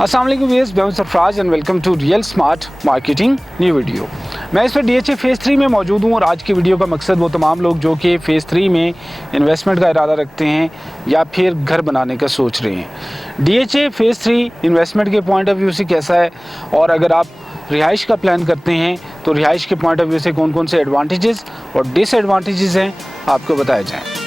अस्सलाम वालेकुम व्यूअर्स, मैं हूं Sarfaraz and welcome to real smart marketing new video. मैं इस पर डीएचए फेज़ 3 में मौजूद हूं और आज की वीडियो का मकसद वो तमाम लोग जो कि फेज़ 3 में इन्वेस्टमेंट का इरादा रखते हैं या फिर घर बनाने का सोच रहे हैं। डीएचए फेज़ 3 इन्वेस्टमेंट के पॉइंट ऑफ व्यू से कैसा है और अगर आप रिहाइश का प्लान करते हैं तो रिहाइश के पॉइंट ऑफ व्यू से कौन कौन से एडवांटेजेस और डिसएडवांटेजेस हैं आपको बताए जाएँ।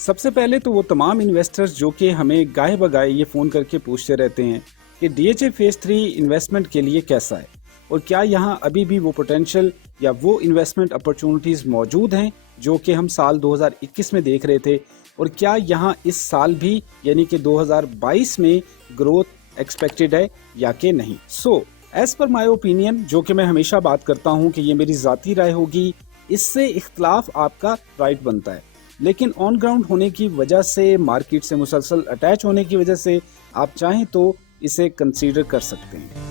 सबसे पहले तो वो तमाम इन्वेस्टर्स जो कि हमें गाहे बगाए ये फ़ोन करके पूछते रहते हैं कि डीएचए फेज़ 3 इन्वेस्टमेंट के लिए कैसा है और क्या यहाँ अभी भी वो पोटेंशियल या वो इन्वेस्टमेंट अपॉर्चुनिटीज़ मौजूद हैं जो कि हम साल 2021 में देख रहे थे और क्या यहाँ इस साल भी यानी कि 2022 में ग्रोथ एक्सपेक्टेड है या कि नहीं। So as per my opinion, जो कि मैं हमेशा बात करता हूँ कि ये मेरी ज़ाती राय होगी, इससे इख्तलाफ आपका राइट बनता है, लेकिन ऑन ग्राउंड होने की वजह से, मार्केट से मुसलसल अटैच होने की वजह से आप चाहें तो इसे कंसीडर कर सकते हैं।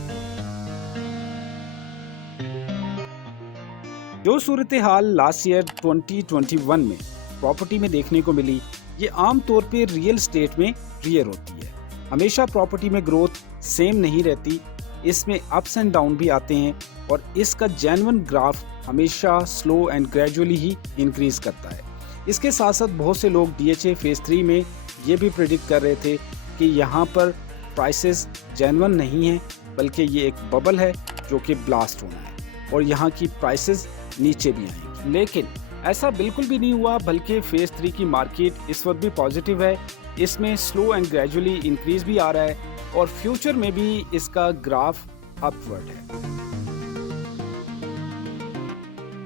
जो सूरत हाल लास्ट ईयर 2021 में प्रॉपर्टी में देखने को मिली, ये आम तौर पे रियल स्टेट में रियर होती है। हमेशा प्रॉपर्टी में ग्रोथ सेम नहीं रहती, इसमें अप्स एंड डाउन भी आते हैं और इसका जेन्युइन ग्राफ हमेशा slow and gradually he increase करता है। इसके साथ साथ बहुत से लोग डीएचए फेज़ 3 में ये भी प्रेडिक्ट कर रहे थे कि यहाँ पर प्राइसेस जेन्युइन नहीं हैं, बल्कि ये एक बबल है जो कि ब्लास्ट होना है और यहाँ की प्राइसेस नीचे भी आएंगी। लेकिन ऐसा बिल्कुल भी नहीं हुआ, बल्कि फेज़ 3 की मार्केट इस वक्त भी पॉजिटिव है। इसमें स्लो एंड ग्रेजुअली इंक्रीज भी आ रहा है और फ्यूचर में भी इसका ग्राफ अपवर्ड है।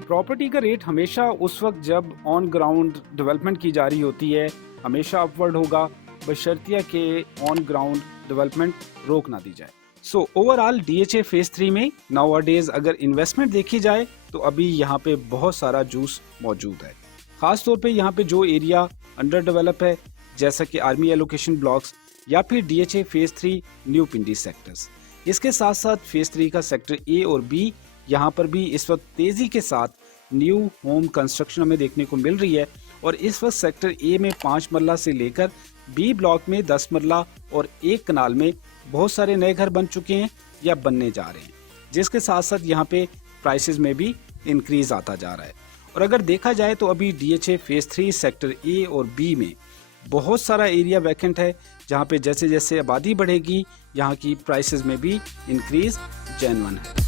प्रॉपर्टी का रेट हमेशा उस वक्त जब ऑन ग्राउंड डेवलपमेंट की जा रही होती है हमेशा अपवर्ड होगा, बशर्तिया के ऑन ग्राउंड डेवलपमेंट रोक ना दी जाए। सो ओवरऑल डीएचए फेज़ 3 में नाउअडेज अगर इन्वेस्टमेंट देखी जाए तो अभी यहाँ पे बहुत सारा जूस मौजूद है। खास तौर पे यहाँ पे जो एरिया अंडर डेवलप है, जैसा कि आर्मी एलोकेशन ब्लॉक्स या फिर डीएचए फेज़ 3 न्यू पिंडी सेक्टर्स। इसके साथ साथ फेज़ 3 का सेक्टर ए और बी, यहाँ पर भी इस वक्त तेज़ी के साथ न्यू होम कंस्ट्रक्शन हमें देखने को मिल रही है और इस वक्त सेक्टर ए में 5 मरला से लेकर बी ब्लॉक में 10 मरला और 1 कनाल में बहुत सारे नए घर बन चुके हैं या बनने जा रहे हैं, जिसके साथ साथ यहाँ पे प्राइसेस में भी इंक्रीज आता जा रहा है। और अगर देखा जाए तो अभी डीएचए फेज़ 3 सेक्टर ए और बी में बहुत सारा एरिया वैकेंट है, जहाँ पे जैसे जैसे आबादी बढ़ेगी यहाँ की प्राइसेस में भी इंक्रीज जेन्युइन है।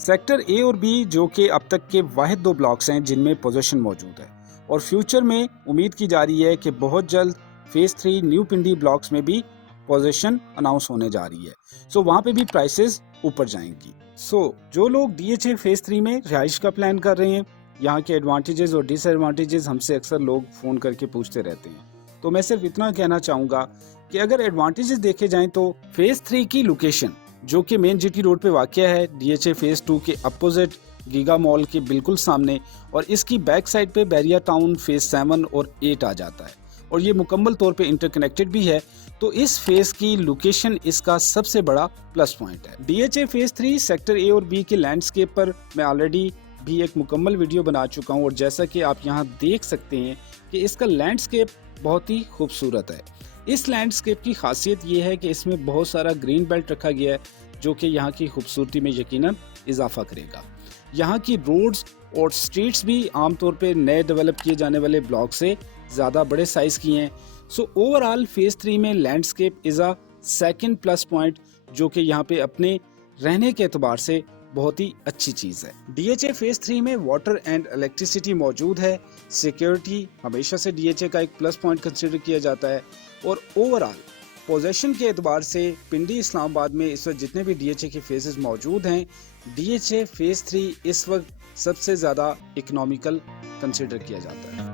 सेक्टर ए और बी जो कि अब तक के वाहिद 2 ब्लॉक्स हैं जिनमें पोजीशन मौजूद है और फ्यूचर में उम्मीद की जा रही है कि बहुत जल्द फेज़ 3 न्यू पिंडी ब्लॉक्स में भी पोजीशन अनाउंस होने जा रही है। सो वहाँ पे भी प्राइसेस ऊपर जाएंगी। सो जो लोग डीएचए फेज़ 3 में रिहाइश का प्लान कर रहे हैं, यहाँ के एडवांटेजेस और डिसएडवांटेजेस हमसे अक्सर लोग फ़ोन करके पूछते रहते हैं, तो मैं सिर्फ इतना कहना चाहूँगा कि अगर एडवांटेजेस देखे जाएँ तो फेज़ 3 की लोकेशन जो कि मेन जीटी रोड पे वाक़या है, डीएचए फेज़ 2 के अपोजिट गीगा मॉल के बिल्कुल सामने, और इसकी बैक साइड पे बैरिया टाउन फेज़ 7 और 8 आ जाता है और ये मुकम्मल तौर पे इंटरकनेक्टेड भी है। तो इस फेज़ की लोकेशन इसका सबसे बड़ा प्लस पॉइंट है। डीएचए फेज़ 3 सेक्टर ए और बी के लैंडस्केप पर मैं ऑलरेडी भी एक मुकम्मल वीडियो बना चुका हूँ और जैसा कि आप यहाँ देख सकते हैं कि इसका लैंडस्केप बहुत ही खूबसूरत है। इस लैंडस्केप की खासियत ये है कि इसमें बहुत सारा ग्रीन बेल्ट रखा गया है जो कि यहाँ की खूबसूरती में यकीनन इजाफा करेगा। यहाँ की रोड्स और स्ट्रीट्स भी आमतौर पे नए डेवलप किए जाने वाले ब्लॉक से ज़्यादा बड़े साइज़ की हैं। सो ओवरऑल फेज़ 3 में landscape is a second plus point जो कि यहाँ पे अपने रहने के एतबार से बहुत ही अच्छी चीज़ है। डीएचए फेज़ 3 में वाटर एंड इलेक्ट्रिसिटी मौजूद है। सिक्योरिटी हमेशा से डीएचए का एक प्लस पॉइंट कंसिडर किया जाता है और ओवरऑल पोजीशन के एतबार से पिंडी इस्लामाबाद में इस वक्त जितने भी डीएचए के फेजेस मौजूद हैं, डीएचए फेज़ 3 इस वक्त सबसे ज़्यादा इकोनॉमिकल कंसिडर किया जाता है।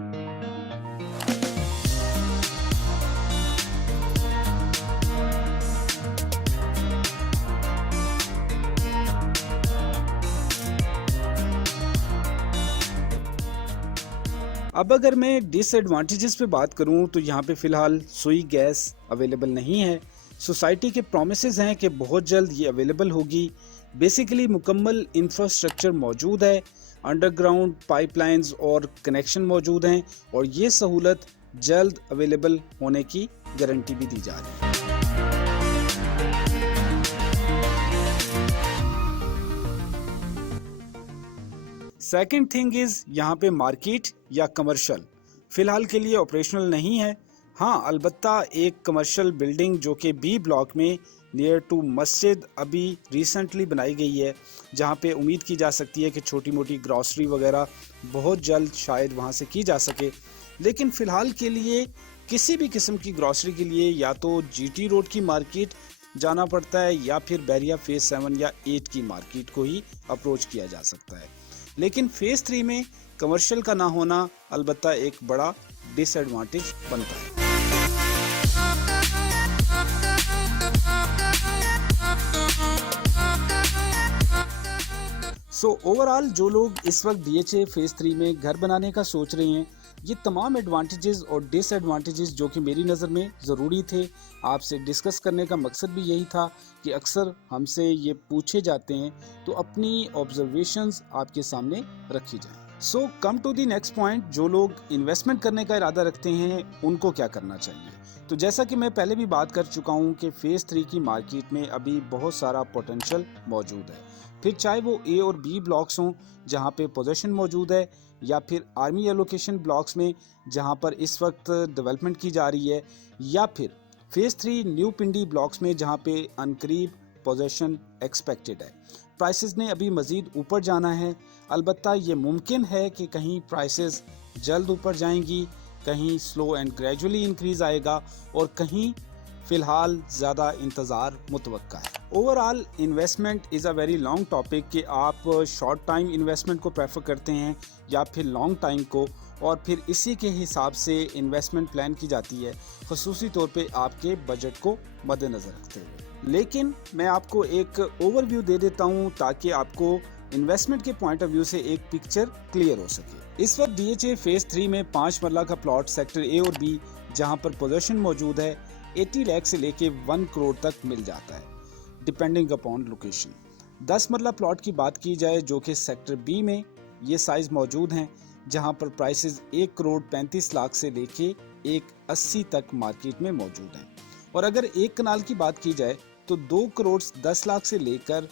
अब अगर मैं डिसएडवांटेजेस पे बात करूं तो यहाँ पे फ़िलहाल सुई गैस अवेलेबल नहीं है। सोसाइटी के प्रोमिसेस हैं कि बहुत जल्द ये अवेलेबल होगी। बेसिकली मुकम्मल इंफ्रास्ट्रक्चर मौजूद है, अंडरग्राउंड पाइपलाइंस और कनेक्शन मौजूद हैं और ये सहूलत जल्द अवेलेबल होने की गारंटी भी दी जा रही है। सेकंड थिंग इज यहाँ पे मार्केट या कमर्शियल फिलहाल के लिए ऑपरेशनल नहीं है। हाँ, अलबत्ता एक कमर्शियल बिल्डिंग जो कि बी ब्लॉक में नियर टू मस्जिद अभी रिसेंटली बनाई गई है, जहाँ पे उम्मीद की जा सकती है कि छोटी मोटी ग्रॉसरी वगैरह बहुत जल्द शायद वहाँ से की जा सके। लेकिन फ़िलहाल के लिए किसी भी किस्म की ग्रॉसरी के लिए या तो जीटी रोड की मार्केट जाना पड़ता है या फिर बैरिया फेज 7 या 8 की मार्केट को ही अप्रोच किया जा सकता है। लेकिन फेज 3 में कमर्शियल का ना होना अलबत्ता एक बड़ा डिसएडवांटेज बनता है। ओवरऑल जो लोग इस वक्त डीएचए फेज 3 में घर बनाने का सोच रहे हैं, ये तमाम एडवांटेजेस और डिसएडवांटेजेस जो कि मेरी नज़र में ज़रूरी थे आपसे डिस्कस करने का मकसद भी यही था कि अक्सर हमसे ये पूछे जाते हैं, तो अपनी ऑब्जर्वेशंस आपके सामने रखी जाए। So come to the next point, जो लोग इन्वेस्टमेंट करने का इरादा रखते हैं उनको क्या करना चाहिए। तो जैसा कि मैं पहले भी बात कर चुका हूँ कि फेज़ 3 की मार्केट में अभी बहुत सारा पोटेंशियल मौजूद है, फिर चाहे वो ए और बी ब्लॉक्स हों जहाँ पे पोजीशन मौजूद है, या फिर आर्मी एलोकेशन ब्लॉक्स में जहाँ पर इस वक्त डेवलपमेंट की जा रही है, या फिर फेज़ 3 न्यू पिंडी ब्लॉक्स में जहाँ पे अनकरीब पोजीशन एक्सपेक्टेड है। प्राइसेस ने अभी मज़ीद ऊपर जाना है। अलबत्ता ये मुमकिन है कि कहीं प्राइसेस जल्द ऊपर जाएंगी, कहीं स्लो एंड ग्रेजुअली इंक्रीज आएगा और कहीं फ़िलहाल ज़्यादा इंतज़ार मुतवक्का है। Overall investment is a very long topic कि आप शॉर्ट टाइम इन्वेस्टमेंट को प्रेफर करते हैं या फिर लॉन्ग टाइम को, और फिर इसी के हिसाब से इन्वेस्टमेंट प्लान की जाती है, ख़ुसूसी तौर पे आपके बजट को मद्देनज़र रखते हुए। लेकिन मैं आपको एक ओवरव्यू दे देता हूँ ताकि आपको इन्वेस्टमेंट के पॉइंट ऑफ व्यू से एक पिक्चर क्लियर हो सके। इस वक्त डीएचए फेज़ 3 में 5 मरला का प्लॉट सेक्टर ए और बी जहाँ पर पोजीशन मौजूद है 80 लाख से लेके 1 करोड़ तक मिल जाता है, डिपेंडिंग अपॉन लोकेशन। 10 मरला प्लॉट की बात की जाए जो कि सेक्टर बी में ये साइज मौजूद हैं, जहां पर प्राइसेस 1 करोड़ 35 लाख से लेके 180 तक मार्केट में मौजूद हैं। और अगर एक कनाल की बात की जाए तो 2 करोड़ 10 लाख से लेकर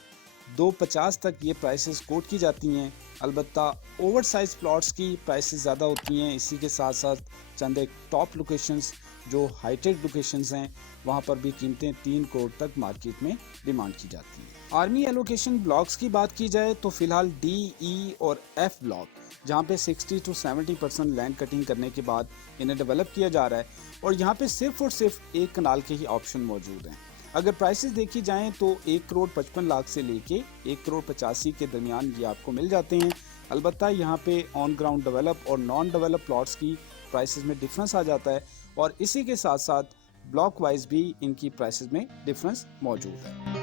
250 तक ये प्राइसेस कोट की जाती हैं। अलबत्ता ओवर साइज प्लॉट्स की प्राइसेस ज़्यादा होती हैं। इसी के साथ साथ चंद एक टॉप लोकेशंस जो हाईटेक लोकेशंस हैं वहाँ पर भी कीमतें 3 करोड़ तक मार्केट में डिमांड की जाती हैं। आर्मी एलोकेशन ब्लॉक्स की बात की जाए तो फिलहाल डी, ई और एफ ब्लॉक जहाँ पे 60 to 70% लैंड कटिंग करने के बाद इन्हें डेवलप किया जा रहा है और यहाँ पे सिर्फ और सिर्फ एक कनाल के ही ऑप्शन मौजूद हैं। अगर प्राइसेस देखी जाएं तो 1 करोड़ 55 लाख से लेके 1 करोड़ 85 के दरमियान ये आपको मिल जाते हैं। अलबत्ता यहाँ पे ऑन ग्राउंड डेवलप और नॉन डेवलप प्लॉट्स की प्राइसेस में डिफरेंस आ जाता है और इसी के साथ साथ ब्लॉक वाइज भी इनकी प्राइसेस में डिफरेंस मौजूद है।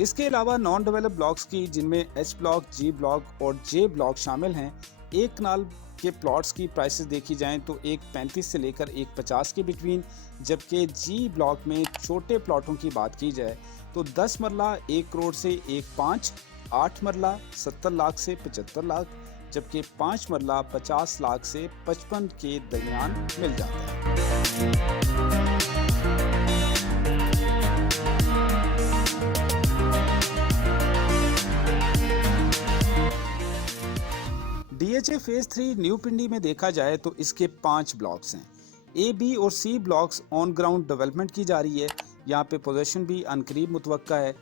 इसके अलावा नॉन डेवलप ब्लॉक्स की जिनमें एच ब्लॉक, जी ब्लॉक और जे ब्लॉक शामिल हैं, एक कनाल के प्लॉट्स की प्राइसेस देखी जाएं तो 1.35 से लेकर 1.50 के बिटवीन, जबकि जी ब्लॉक में छोटे प्लॉटों की बात की जाए तो 10 मरला 1 करोड़ से 1.5, 8 मरला 70 लाख से 75 लाख, जबकि 5 मरला 50 लाख से 55 के दरमियान मिल जाता है। डीएचए फेज 3 न्यू पिंडी में देखा जाए तो इसके 5 ब्लॉक्स हैं। ए, बी और सी ब्लॉक्स ऑन ग्राउंड डेवलपमेंट की जा रही है। यहाँ पे पोजीशन भी अनकरीब मुतवक्का है।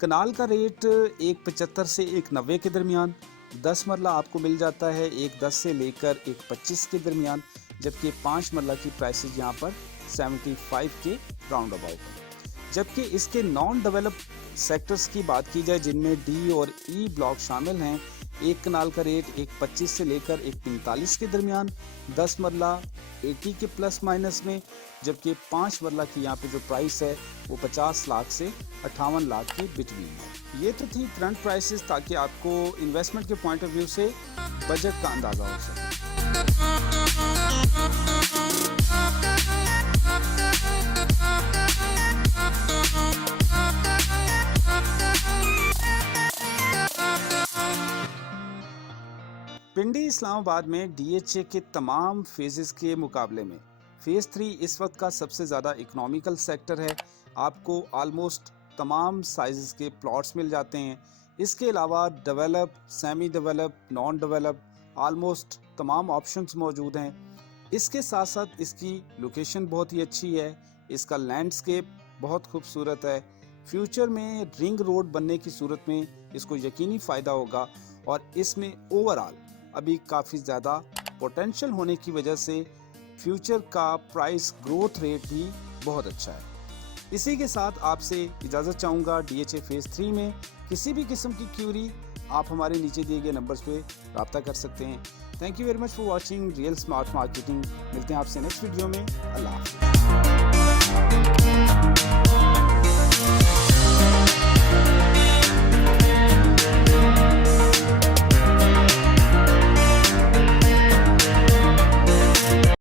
कनाल का रेट 1.75 से 1.90 के दरमियान, 10 मरला आपको मिल जाता है 1.10 से लेकर 1.25 के दरमियान, जबकि 5 मरला की प्राइसेस यहाँ पर 75 के राउंड अबाउट है। जबकि इसके नॉन डेवलप सेक्टर्स की बात की जाए जिनमें डी और ई ब्लॉक शामिल हैं, एक कनाल का रेट 1.25 से लेकर 1.45 के दरमियान, 10 मरला 80 के प्लस माइनस में, जबकि 5 मरला की यहाँ पे जो प्राइस है वो 50 लाख से 58 लाख के बिटवीन है। ये तो थी करंट प्राइसेस, ताकि आपको इन्वेस्टमेंट के पॉइंट ऑफ व्यू से बजट का अंदाज़ा हो सके। पिंडी इस्लामाबाद में डीएचए के तमाम फेजेस के मुकाबले में फेज़ 3 इस वक्त का सबसे ज़्यादा इकोनॉमिकल सेक्टर है। आपको ऑलमोस्ट तमाम साइज़ के प्लॉट्स मिल जाते हैं। इसके अलावा develop, semi develop, non develop almost तमाम ऑप्शंस मौजूद हैं। इसके साथ साथ इसकी लोकेशन बहुत ही अच्छी है, इसका लैंडस्केप बहुत खूबसूरत है। फ्यूचर में रिंग रोड बनने की सूरत में इसको यकीनी फ़ायदा होगा, और इसमें ओवरऑल अभी काफ़ी ज़्यादा पोटेंशियल होने की वजह से फ्यूचर का प्राइस ग्रोथ रेट भी बहुत अच्छा है। इसी के साथ आपसे इजाज़त चाहूँगा। डीएचए फेज़ 3 में किसी भी किस्म की क्यूरी आप हमारे नीचे दिए गए नंबर्स पे रब्ता कर सकते हैं। Thank you very much for watching real smart marketing. मिलते हैं आपसे नेक्स्ट वीडियो में। अल्लाह हाफ़िज़।